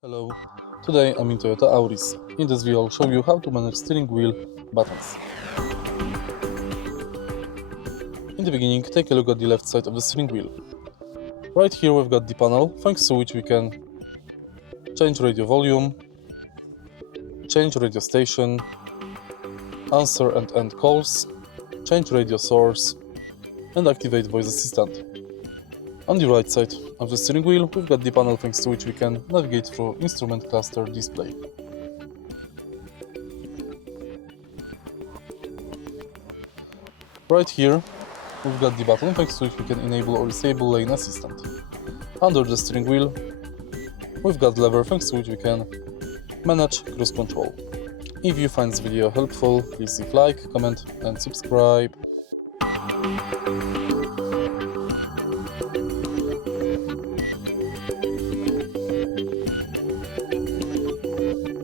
Hello, today I'm in Toyota Auris. In this video I'll show you how to manage steering wheel buttons. In the beginning, take a look at the left side of the steering wheel. Right here we've got the panel, thanks to which we can change radio volume, change radio station, answer and end calls, change radio source, and activate voice assistant. On the right side of the steering wheel, we've got the panel thanks to which we can navigate through instrument cluster display. Right here, we've got the button thanks to which we can enable or disable lane assistant. Under the steering wheel, we've got lever thanks to which we can manage cruise control. If you find this video helpful, please leave like, comment and subscribe.